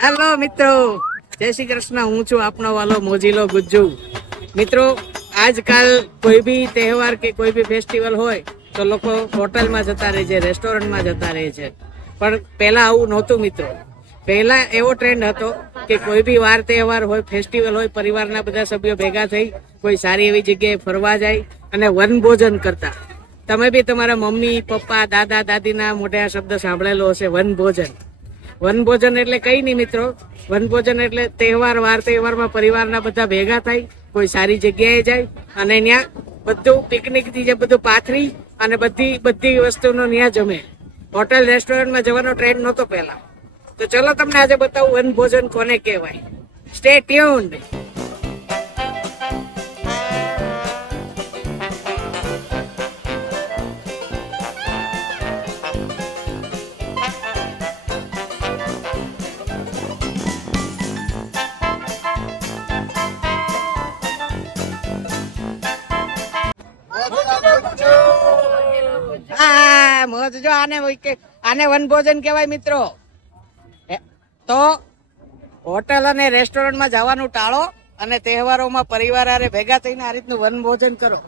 Hello મિત્રો, જય શ્રી કૃષ્ણ. હું છું આપનો વાલો મોજીલો ગુજ્જુ. મિત્રો, આજકાલ કોઈ બી તહેવાર કે કોઈ બી ફેસ્ટિવલ હોય તો લોકો હોટલમાં જતા રહે છે, રેસ્ટોરન્ટમાં જતા રહે છે. પણ પહેલા આવું નહોતું મિત્રો. પહેલા એવો ટ્રેન્ડ હતો કે કોઈ બી વાર તહેવાર હોય, ફેસ્ટિવલ હોય, પરિવારના બધા સભ્યો ભેગા થઈ કોઈ સારી એવી જગ્યાએ ફરવા જાય અને વનભોજન કરતા. તમે બી તમારા મમ્મી પપ્પા દાદા દાદીના મોઢે આ શબ્દ સાંભળેલો હશે, વનભોજન. વનભોજન એટલે કઈ નહીં મિત્રો. વનભોજન એટલે તહેવાર વાર તહેવારમાં પરિવારના બધા ભેગા થાય, કોઈ સારી જગ્યાએ જાય અને ત્યાં બધું પિકનિક થી જે બધું પાથરી અને બધી વસ્તુનો ત્યાં જમે. હોટલ રેસ્ટોરન્ટમાં જવાનો ટ્રેન્ડ નહોતો પહેલા. તો ચલો તમને આજે બતાવું વનભોજન કોને કહેવાય. Stay tuned. મોજ જો આને વનભોજન કહેવાય મિત્રો. તો હોટલ અને રેસ્ટોરન્ટમાં જવાનું ટાળો અને તહેવારોમાં પરિવાર હારે ભેગા થઈને આ રીતનું વનભોજન કરો.